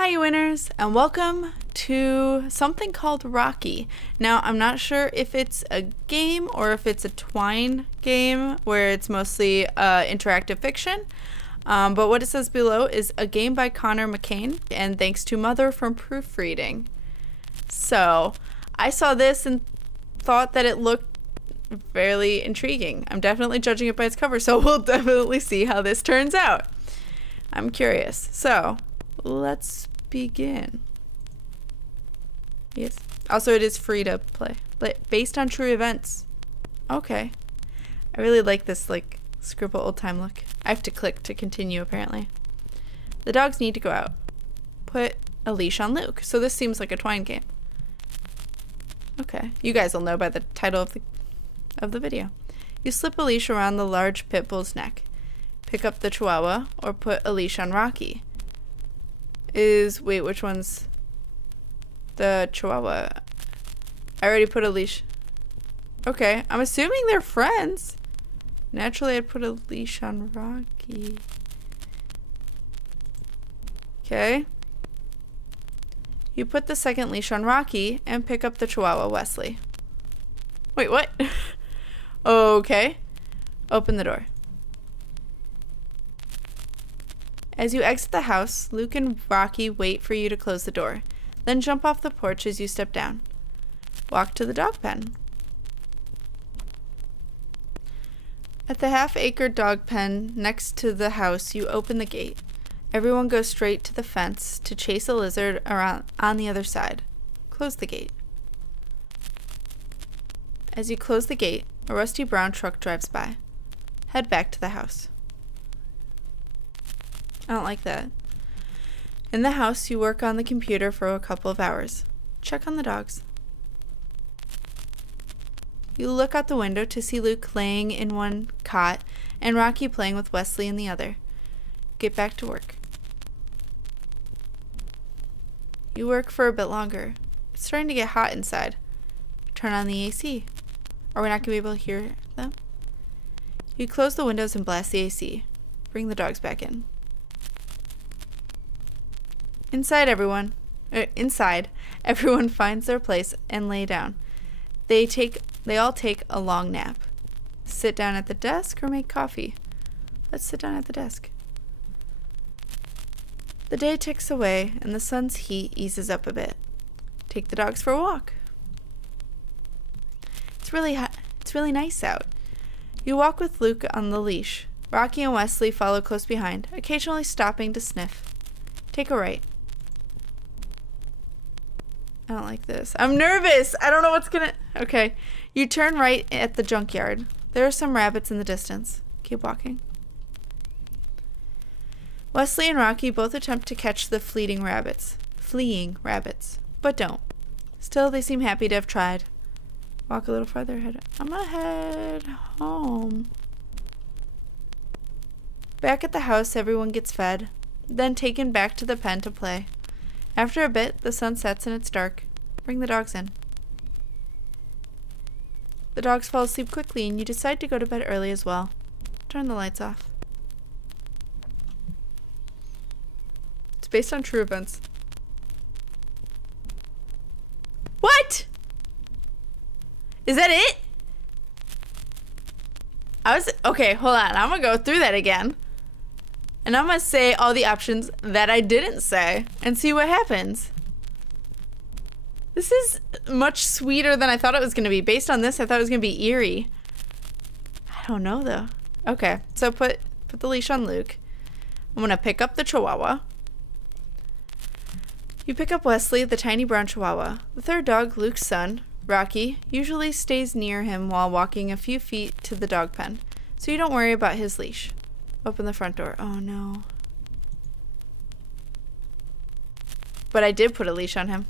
Hi winners, and welcome to something called Rocky. Now I'm not sure if it's a game or if it's a Twine game where it's mostly interactive fiction, but what it says below is a game by Connor McCain, and thanks to Mother from proofreading. So I saw this and thought that it looked fairly intriguing. I'm definitely judging it by its cover, so we'll definitely see how this turns out. I'm curious. So let's begin. Yes. Also, it is free to play. Based on true events. Okay. I really like this, like, scribble old time look. I have to click to continue, apparently. The dogs need to go out. Put a leash on Luke. So this seems like a Twine game. Okay. You guys will know by the title of the video. You slip a leash around the large pit bull's neck. Pick up the Chihuahua or put a leash on Rocky. Wait, which one's the Chihuahua? I already put a leash. Okay, I'm assuming they're friends. Naturally, I'd put a leash on Rocky. Okay. You put the second leash on Rocky and pick up the Chihuahua, Wesley. Wait, what? Okay. Open the door. As you exit the house, Luke and Rocky wait for you to close the door, then jump off the porch as you step down. Walk to the dog pen. At the half-acre dog pen next to the house, you open the gate. Everyone goes straight to the fence to chase a lizard around on the other side. Close the gate. As you close the gate, a rusty brown truck drives by. Head back to the house. I don't like that. In the house, you work on the computer for a couple of hours. Check on the dogs. You look out the window to see Luke laying in one cot and Rocky playing with Wesley in the other. Get back to work. You work for a bit longer. It's starting to get hot inside. Turn on the AC. Are we not going to be able to hear them? You close the windows and blast the AC. Bring the dogs back in. Inside, everyone finds their place and lay down. They all take a long nap. Sit down at the desk or make coffee. Let's sit down at the desk. The day ticks away and the sun's heat eases up a bit. Take the dogs for a walk. It's really hot. It's really nice out. You walk with Luke on the leash. Rocky and Wesley follow close behind, occasionally stopping to sniff. Take a right. I don't like this. I'm nervous. I don't know what's gonna... Okay. You turn right at the junkyard. There are some rabbits in the distance. Keep walking. Wesley and Rocky both attempt to catch the fleeing rabbits, but don't. Still, they seem happy to have tried. Walk a little farther ahead. I'm gonna head home. Back at the house, everyone gets fed, then taken back to the pen to play. After a bit, the sun sets and it's dark. Bring the dogs in. The dogs fall asleep quickly and you decide to go to bed early as well. Turn the lights off. It's based on true events. What? Is that it? Okay, hold on. I'm gonna go through that again. And I'm going to say all the options that I didn't say and see what happens. This is much sweeter than I thought it was going to be. Based on this, I thought it was going to be eerie. I don't know, though. Okay, so put the leash on Luke. I'm going to pick up the Chihuahua. You pick up Wesley, the tiny brown Chihuahua. The third dog, Luke's son, Rocky, usually stays near him while walking a few feet to the dog pen, so you don't worry about his leash. Open the front door. Oh, no. But I did put a leash on him.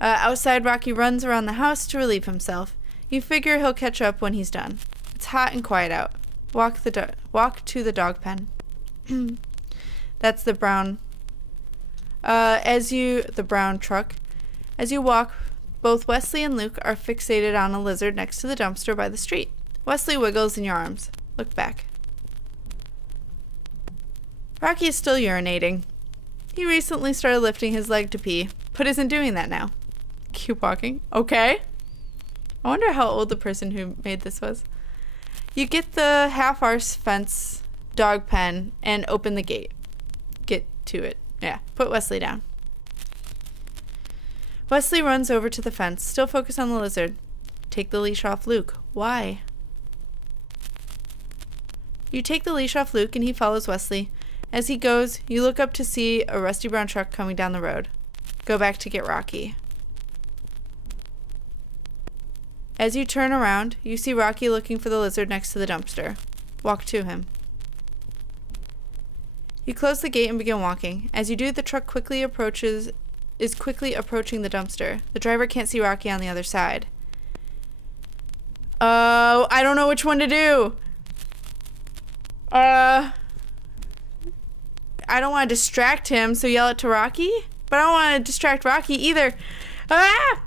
Outside, Rocky runs around the house to relieve himself. You figure he'll catch up when he's done. It's hot and quiet out. Walk to the dog pen. That's the brown... the brown truck. As you walk, both Wesley and Luke are fixated on a lizard next to the dumpster by the street. Wesley wiggles in your arms. Look back. Rocky is still urinating. He recently started lifting his leg to pee, but isn't doing that now. Keep walking. Okay. I wonder how old the person who made this was. You get the half-arse fence dog pen and open the gate. Get to it. Yeah, put Wesley down. Wesley runs over to the fence, still focused on the lizard. Take the leash off Luke. Why? You take the leash off Luke and he follows Wesley. As he goes, you look up to see a rusty brown truck coming down the road. Go back to get Rocky. As you turn around, you see Rocky looking for the lizard next to the dumpster. Walk to him. You close the gate and begin walking. As you do, the truck is quickly approaching the dumpster. The driver can't see Rocky on the other side. I don't know which one to do. I don't want to distract him, so yell it to Rocky. But I don't want to distract Rocky either. Ah!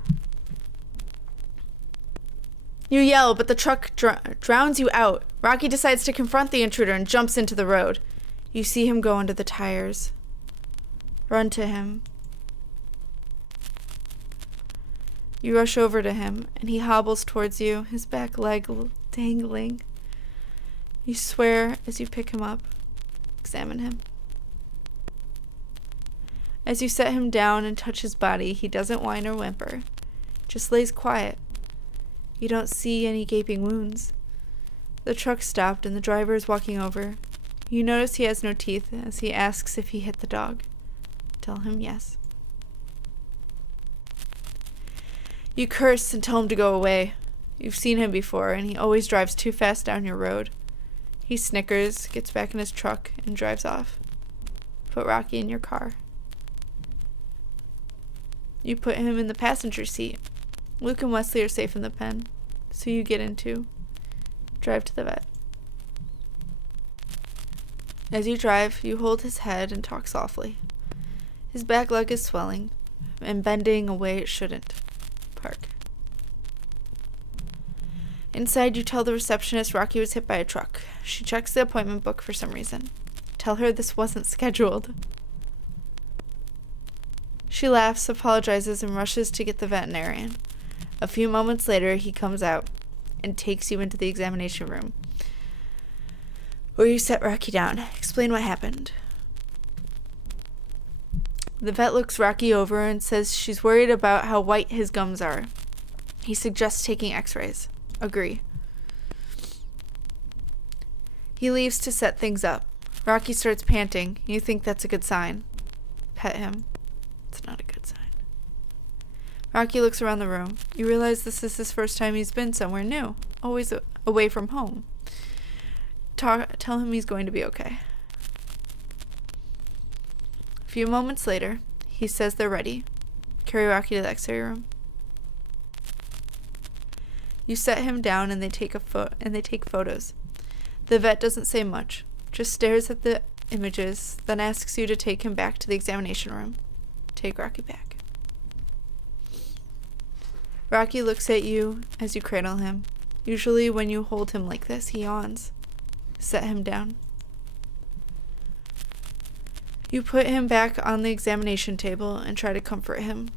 You yell, but the truck drowns you out. Rocky decides to confront the intruder and jumps into the road. You see him go under the tires. Run to him. You rush over to him, and he hobbles towards you, his back leg dangling. You swear as you pick him up. Examine him. As you set him down and touch his body, he doesn't whine or whimper. Just lays quiet. You don't see any gaping wounds. The truck stopped and the driver is walking over. You notice he has no teeth as he asks if he hit the dog. Tell him yes. You curse and tell him to go away. You've seen him before and he always drives too fast down your road. He snickers, gets back in his truck, and drives off. Put Rocky in your car. You put him in the passenger seat. Luke and Wesley are safe in the pen, so you get in too. Drive to the vet. As you drive, you hold his head and talk softly. His back leg is swelling and bending a way it shouldn't. Park. Inside, you tell the receptionist Rocky was hit by a truck. She checks the appointment book for some reason. Tell her this wasn't scheduled. She laughs, apologizes, and rushes to get the veterinarian. A few moments later, he comes out and takes you into the examination room, where you set Rocky down. Explain what happened. The vet looks Rocky over and says she's worried about how white his gums are. He suggests taking x-rays. Agree. He leaves to set things up. Rocky starts panting. You think that's a good sign. Pet him. It's not a good sign. Rocky looks around the room. You realize this is his first time he's been somewhere new. Always away from home. Tell him he's going to be okay. A few moments later, he says they're ready. Carry Rocky to the x-ray room. You set him down and they take photos. The vet doesn't say much, just stares at the images, then asks you to take him back to the examination room. Take Rocky back. Rocky looks at you as you cradle him. Usually when you hold him like this, he yawns. Set him down. You put him back on the examination table and try to comfort him.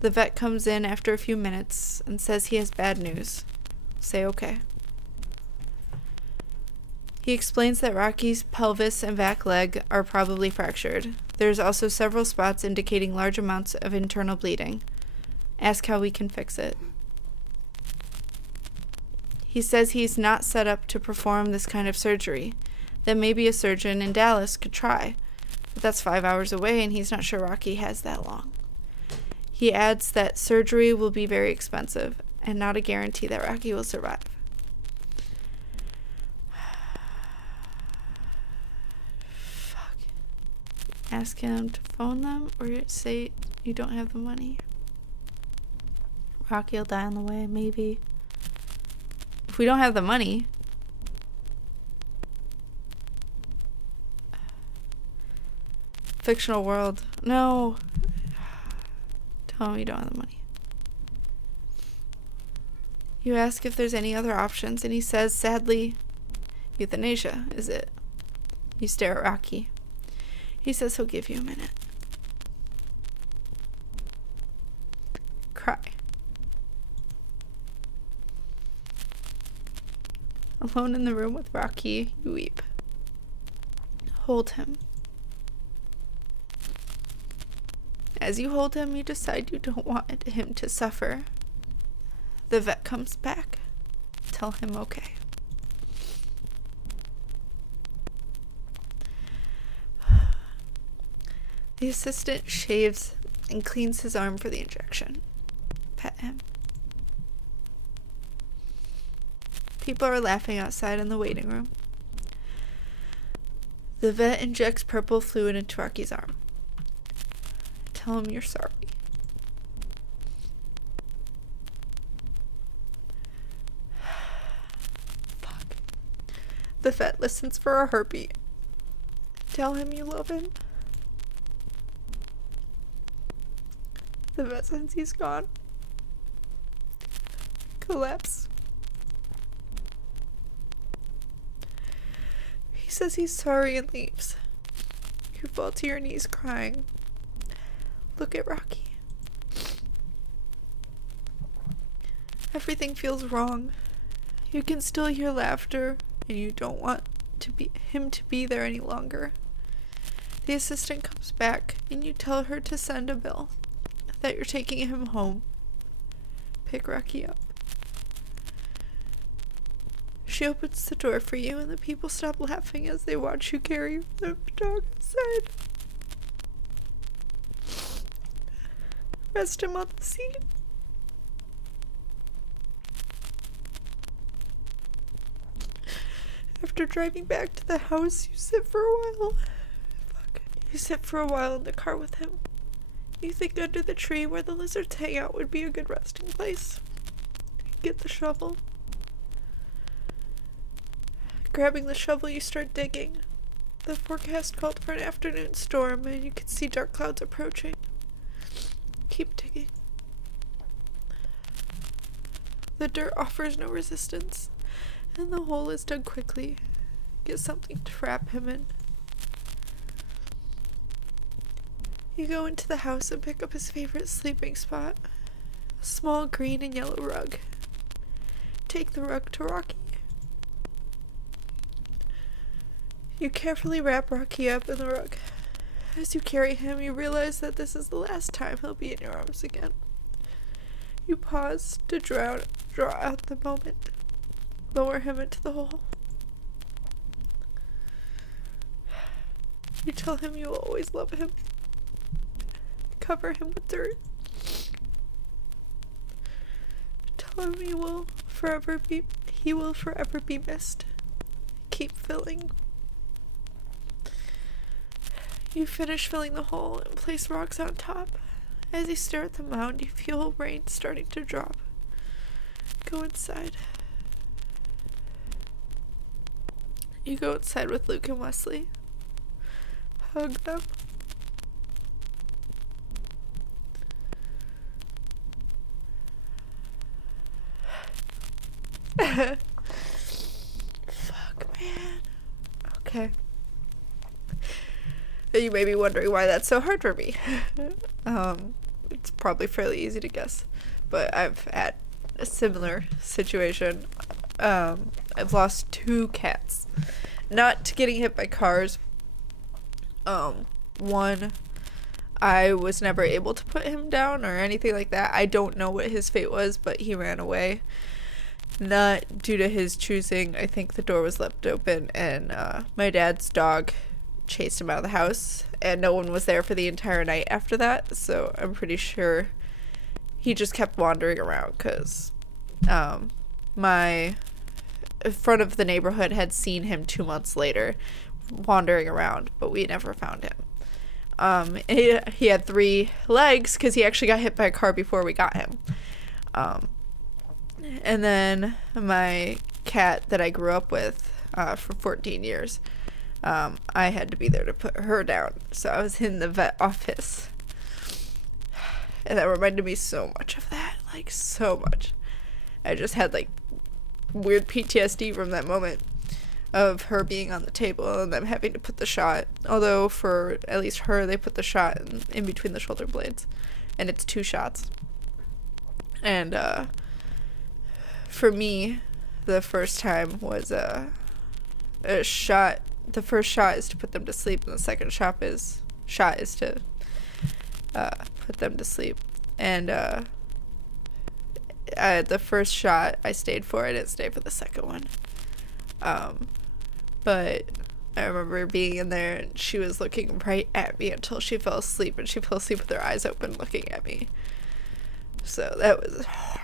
The vet comes in after a few minutes and says he has bad news. Say okay. He explains that Rocky's pelvis and back leg are probably fractured. There's also several spots indicating large amounts of internal bleeding. Ask how we can fix it. He says he's not set up to perform this kind of surgery, that maybe a surgeon in Dallas could try, but that's 5 hours away and he's not sure Rocky has that long. He adds that surgery will be very expensive and not a guarantee that Rocky will survive. Fuck. Ask him to phone them or say you don't have the money. Rocky will die on the way, maybe. If we don't have the money. Fictional world. No. Tell him you don't have the money. You ask if there's any other options, and he says, sadly, euthanasia is it. You stare at Rocky. He says he'll give you a minute. Alone in the room with Rocky, you weep. Hold him. As you hold him, you decide you don't want him to suffer. The vet comes back. Tell him okay. The assistant shaves and cleans his arm for the injection. Pet him. People are laughing outside in the waiting room. The vet injects purple fluid into Rocky's arm. Tell him you're sorry. Fuck. The vet listens for a heartbeat. Tell him you love him. The vet says he's gone. Collapse. He says he's sorry and leaves. You fall to your knees crying. Look at Rocky. Everything feels wrong. You can still hear laughter, and you don't want him to be there any longer. The assistant comes back, and you tell her to send a bill, that you're taking him home. Pick Rocky up. She opens the door for you, and the people stop laughing as they watch you carry the dog outside. Rest him on the seat. After driving back to the house, you sit for a while. You sit for a while in the car with him. You think under the tree where the lizards hang out would be a good resting place. Get the shovel. Grabbing the shovel, you start digging. The forecast called for an afternoon storm, and you can see dark clouds approaching. Keep digging. The dirt offers no resistance, and the hole is dug quickly. Get something to wrap him in. You go into the house and pick up his favorite sleeping spot, a small green and yellow rug. Take the rug to Rocky. You carefully wrap Rocky up in the rug. As you carry him, you realize that this is the last time he'll be in your arms again. You pause to draw out the moment. Lower him into the hole. You tell him you will always love him. Cover him with dirt. Tell him he will forever be missed. Keep filling. You finish filling the hole and place rocks on top. As you stare at the mound, you feel rain starting to drop. Go inside. You go inside with Luke and Wesley. Hug them. Fuck, man. Okay. You may be wondering why that's so hard for me. It's probably fairly easy to guess, but I've had a similar situation. I've lost 2 cats. Not to getting hit by cars. One, I was never able to put him down or anything like that. I don't know what his fate was, but he ran away. Not due to his choosing. I think the door was left open, and my dad's dog chased him out of the house, and no one was there for the entire night after that, so I'm pretty sure he just kept wandering around, because my front of the neighborhood had seen him 2 months later wandering around, but we never found him. He had 3 legs because he actually got hit by a car before we got him. And then my cat that I grew up with for 14 years, I had to be there to put her down. So I was in the vet office. And that reminded me so much of that. Like, so much. I just had, like, weird PTSD from that moment of her being on the table and them having to put the shot. Although, for at least her, they put the shot in between the shoulder blades. And it's 2 shots. And, for me, the first time was a shot. The first shot is to put them to sleep, and the second shot is to put them to sleep. And the first shot I stayed for. I didn't stay for the second one. But I remember being in there, and she was looking right at me until she fell asleep, and she fell asleep with her eyes open looking at me. So that was hard.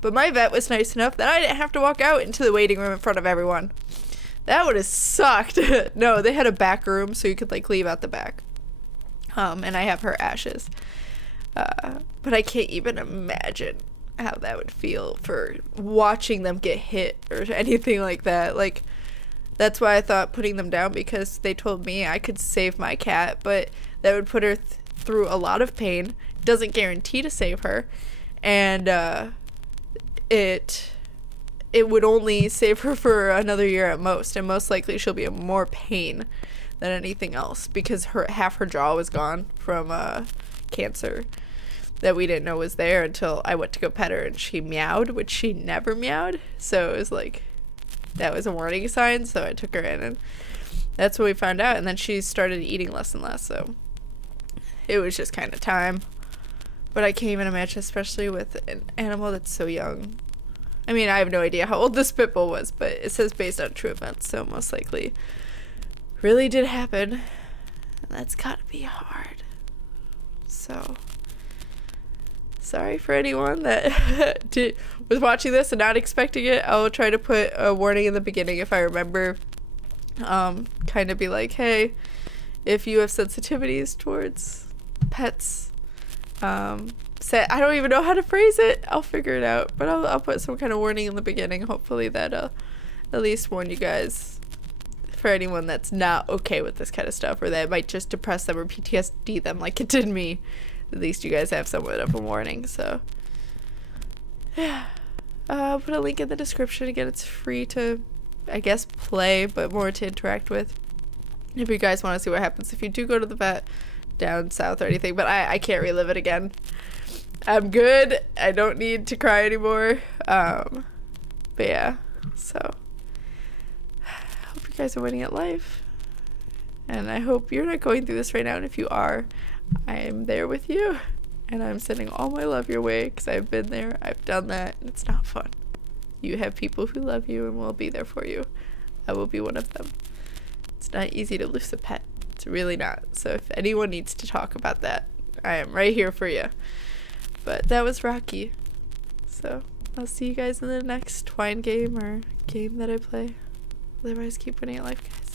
But my vet was nice enough that I didn't have to walk out into the waiting room in front of everyone. That would have sucked. No, they had a back room, so you could, like, leave out the back. And I have her ashes. But I can't even imagine how that would feel for watching them get hit or anything like that. Like, that's why I thought putting them down, because they told me I could save my cat, but that would put her through a lot of pain. Doesn't guarantee to save her. And it would only save her for another year at most, and most likely she'll be in more pain than anything else, because half her jaw was gone from cancer that we didn't know was there until I went to go pet her, and she meowed, which she never meowed. So it was like, that was a warning sign. So I took her in, and that's when we found out. And then she started eating less and less, so it was just kind of time. But I can't even imagine, especially with an animal that's so young. I mean, I have no idea how old this pit bull was, but it says based on true events, so most likely really did happen. And that's gotta be hard. So, sorry for anyone that was watching this and not expecting it. I'll try to put a warning in the beginning if I remember. Kind of be like, hey, if you have sensitivities towards pets, I don't even know how to phrase it. I'll figure it out, but I'll put some kind of warning in the beginning. Hopefully that'll at least warn you guys, for anyone that's not okay with this kind of stuff, or that might just depress them or PTSD them like it did me. At least you guys have somewhat of a warning. So yeah, I'll put a link in the description. Again, it's free to, I guess, play, but more to interact with, if you guys want to see what happens if you do go to the vet down south or anything. But I can't relive it again. I'm good. I don't need to cry anymore. But yeah, so I hope you guys are winning at life, and I hope you're not going through this right now, and if you are, I am there with you, and I'm sending all my love your way, because I've been there, I've done that, and it's not fun. You have people who love you and will be there for you. I will be one of them. It's not easy to lose a pet. It's really not. So if anyone needs to talk about that, I am right here for you. But that was Rocky. So I'll see you guys in the next Twine game or game that I play. Otherwise, keep winning at life, guys.